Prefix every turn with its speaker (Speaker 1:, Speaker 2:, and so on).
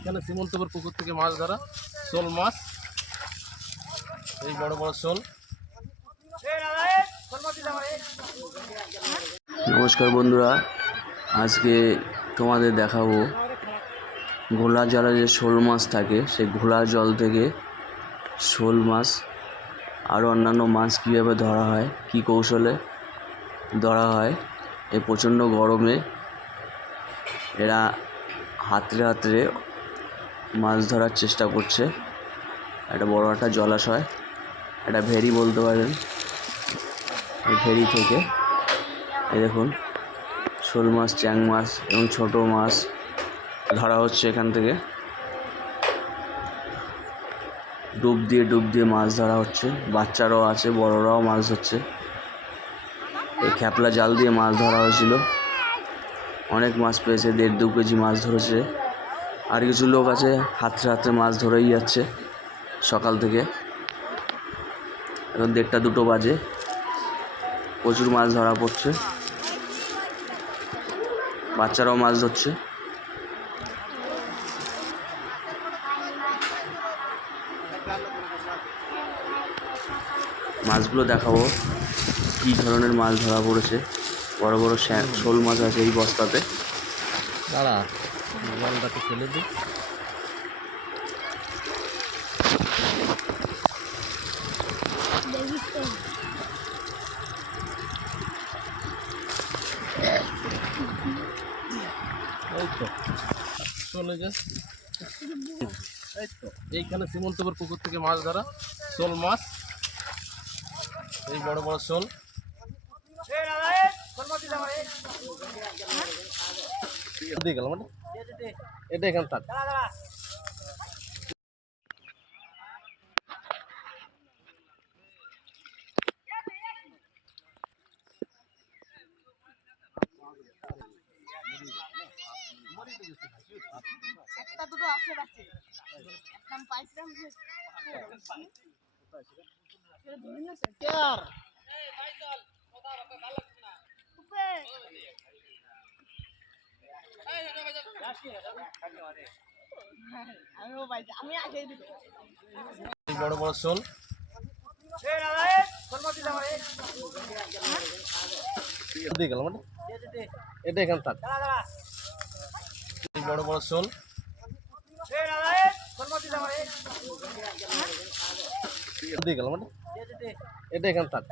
Speaker 1: এইখানে সীমন্তপুর পুকুর থেকে মাছ ধরা, শোল মাছ, এই বড় বড় শোল।
Speaker 2: নমস্কার বন্ধুরা, আজকে তোমাদের দেখাবো ঘোলা জলে যে শোল মাছ থাকে, সেই ঘোলা জল থেকে শোল মাছ আরও অন্যান্য মাছ কীভাবে ধরা হয়, কী কৌশলে ধরা হয় এই প্রচণ্ড গরমে এরা হাতড়ে হাতড়ে মাছ ধরার চেষ্টা করছে। একটা বড় একটা জলাশয়। একটা ভেরি বলতে পারেন। এই ভেরি থেকে। এই দেখুন, শোল মাছ, চ্যাং মাছ এবং ছোট মাছ ধরা হচ্ছে এখান থেকে। ডুব দিয়ে ডুব দিয়ে মাছ ধরা হচ্ছে। বাচ্চারাও আছে, বড়রাও মাছ ধরছে। এই খ্যাপলা জাল দিয়ে মাছ ধরা হয়েছিল। অনেক মাছ পেয়েছে, দেড় দু কেজি মাছ ধরেছে। আর কিছু লোক আছে, হাতে হাতে মাছ ধরেই যাচ্ছে সকাল থেকে। এখন দেড়টা দুটো বাজে। প্রচুর মাছ ধরা পড়ছে। বাচ্চারাও মাছ ধরছে। মাছগুলো দেখাবো, কী ধরনের মাছ ধরা পড়েছে। বড় বড় শোল মাছ আছে এই বস্তাতে।
Speaker 1: দাঁড়া। জলটাকে ফেলে দিই। চলে যে এই তো এইখানে সীমন্তপুর পুকুর থেকে মাছ ধরা শোল মাছ। এই বড় বড় শোল। দিয়ে গেলাম এটা এখানে থাক।
Speaker 3: একটা দুটো আছে। একটা পাইছিলাম
Speaker 1: বড় বড় শোল। দিয়ে গেলাম এটা এটা এখানে থাক। বড় বড় শোল। এটা এটা এখানে থাক।